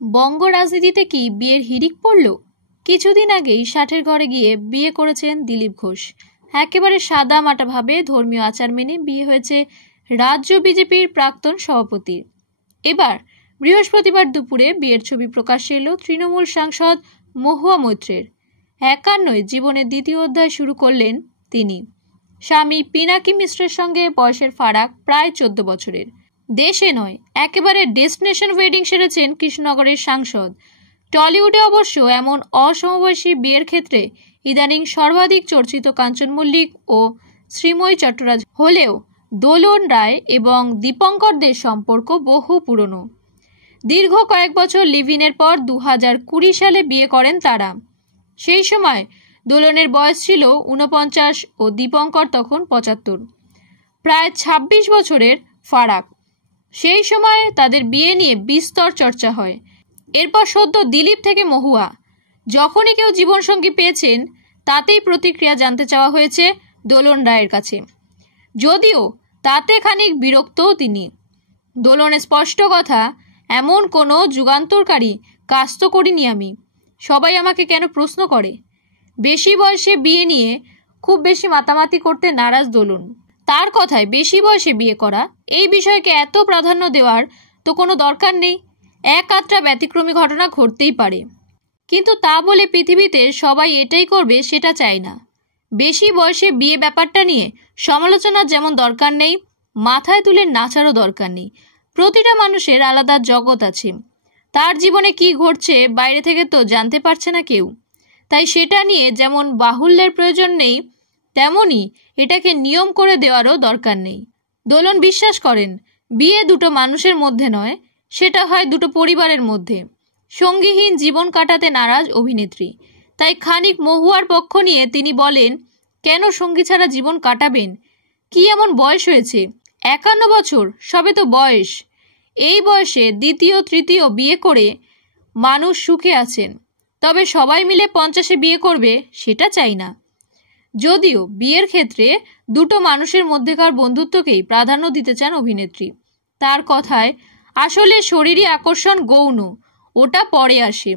বঙ্গ রাজনীতিতে কি বিয়ের হিড়িক পড়ল? কিছুদিন আগেই 60-এর ঘরে গিয়ে বিয়ে করেছেন দিলীপ ঘোষ। একেবারে সাদা মাটাভাবে ধর্মীয় আচার মেনে বিয়ে হয়েছে রাজ্য বিজেপির প্রাক্তন সভাপতির। এবার বৃহস্পতিবার দুপুরে বিয়ের ছবি প্রকাশ্যে এলো তৃণমূল সাংসদ মহুয়া মৈত্রের। একার নয়, জীবনের দ্বিতীয় অধ্যায় শুরু করলেন তিনি। স্বামী পিনাকি মিশ্রের সঙ্গে বয়সের ফারাক প্রায় 14 বছরের। দেশে নয়, একেবারে ডেস্টিনেশন ওয়েডিং সেরেছেন কৃষ্ণনগরের সাংসদ। টলিউডে অবশ্য এমন অসমবয়সী বিয়ের ক্ষেত্রে ইদানিং সর্বাধিক চর্চিত কাঞ্চন মল্লিক ও শ্রীময়ী চট্টরাজ হলেও দোলন রায় এবং দীপঙ্করদের সম্পর্ক বহু পুরনো। দীর্ঘ কয়েক বছর লিভ ইনের পর 2020 সালে বিয়ে করেন তারা। সেই সময় দোলনের বয়স ছিল 49 ও দীপঙ্কর তখন 75। প্রায় 26 বছরের ফারাক। সেই সময় তাদের বিয়ে নিয়ে বিস্তর চর্চা হয়। এরপর সদ্য দিলীপ থেকে মহুয়া। যখনই কেউ জীবনসঙ্গী পেয়েছেন তাতেই প্রতিক্রিয়া জানতে চাওয়া হয়েছে দোলন রায়ের কাছে, যদিও তাতে খানিক বিরক্তও তিনি। দোলনের স্পষ্ট কথা, এমন কোনো যুগান্তরকারী কাজ তো করিনি আমি, সবাই আমাকে কেন প্রশ্ন করে। বেশি বয়সে বিয়ে নিয়ে খুব বেশি মাতামাতি করতে নারাজ দোলন। তার কথায় বেশি বয়সে বিয়ে করা এই বিষয়কে এত প্রাধান্য দেওয়ার তো কোনো দরকার নেই। এক আধটা ব্যতিক্রমী ঘটনা ঘটতেই পারে, কিন্তু তা বলে পৃথিবীতে সবাই এটাই করবে সেটা চাই না। বেশি বয়সে বিয়ে ব্যাপারটা নিয়ে সমালোচনার যেমন দরকার নেই, মাথায় তুলে নাচারও দরকার নেই। প্রতিটা মানুষের আলাদা জগৎ আছে, তার জীবনে কি ঘটছে বাইরে থেকে তো জানতে পারছে না কেউ। তাই সেটা নিয়ে যেমন বাহুল্যের প্রয়োজন নেই, তেমনি এটাকে নিয়ম করে দেওয়ারও দরকার নেই। দোলন বিশ্বাস করেন বিয়ে দুটো মানুষের মধ্যে নয়, সেটা হয় দুটো পরিবারের মধ্যে। সঙ্গীহীন জীবন কাটাতে নারাজ অভিনেত্রী, তাই খানিক মহুয়ার পক্ষ নিয়ে তিনি বলেন, কেন সঙ্গী ছাড়া জীবন কাটাবেন? কি এমন বয়স হয়েছে? 51 বছর সবে তো বয়স। এই বয়সে দ্বিতীয় তৃতীয় বিয়ে করে মানুষ সুখে আছেন, তবে সবাই মিলে 50-এ বিয়ে করবে সেটা চাই না। যদিও বিয়ের ক্ষেত্রে দুটো মানুষের মধ্যেকার বন্ধুত্বকেই প্রাধান্য দিতে চান অভিনেত্রী। তার কথায়, আসলে শরীরী আকর্ষণ গৌণ, ওটা পরে আসে,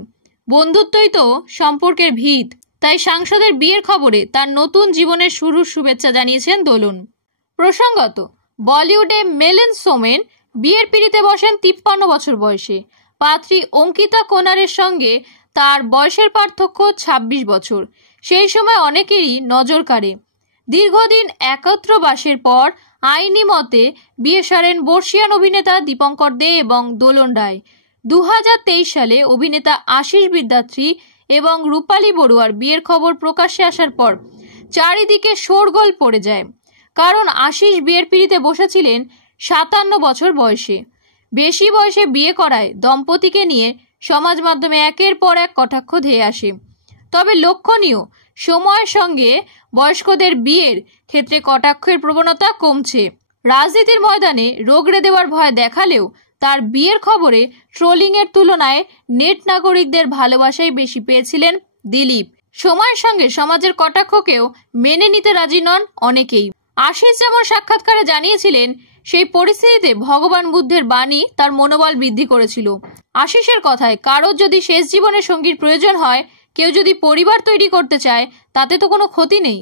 বন্ধুত্বই তো সম্পর্কের ভিত। তাই সাংসদের বিয়ের খবরে তার নতুন জীবনের শুরুর শুভেচ্ছা জানিয়েছেন দোলন। প্রসঙ্গত, বলিউডে মেলিন সোমেন বিয়ের পিঁড়িতে বসেন 53 বছর বয়সে। পাত্রী অঙ্কিতা কোনারের সঙ্গে তার বয়সের পার্থক্য 26 বছর। সেই সময় অনেকেরই নজর কাড়ে। দীর্ঘদিন একত্র বাসের পর আইনি মতে বিয়ে সারেন বর্ষিয়ান অভিনেতা দীপঙ্কর দে এবং দোলন রায়। 2023 সালে অভিনেতা আশিস বিদ্যার্থী এবং রূপালী বড়ুয়ার বিয়ের খবর প্রকাশ্যে আসার পর চারিদিকে শোরগোল পড়ে যায়, কারণ আশিস বিয়ের পিঁড়িতে বসেছিলেন 57 বছর বয়সে। বেশি বয়সে বিয়ে করায় দম্পতিকে নিয়ে সমাজ মাধ্যমে একের পর এক কটাক্ষ ধেয়ে আসে। তবে লক্ষণীয়, সময়ের সঙ্গে বয়স্কদের বিয়ের ক্ষেত্রে কটাক্ষের প্রবণতা কমছে। রাজনীতির ময়দানে রগড়ে দেওয়ার ভয় দেখালেও তার বিয়ের খবরে ট্রোলিংয়ের তুলনায় নেট নাগরিকদের ভালোবাসাই বেশি পেয়েছিলেন দিলীপ। সময়ের সঙ্গে সমাজের কটাক্ষকেও মেনে নিতে রাজি নন অনেকেই। আশিস যেমন সাক্ষাৎকারে জানিয়েছিলেন, সেই পরিস্থিতিতে ভগবান বুদ্ধের বাণী তার মনোবল বৃদ্ধি করেছিল। আশিসের কথায়, কারোর যদি শেষ জীবনে সঙ্গীর প্রয়োজন হয়, কেউ যদি পরিবার তৈরি করতে চায়, তাতে তো কোনো ক্ষতি নেই।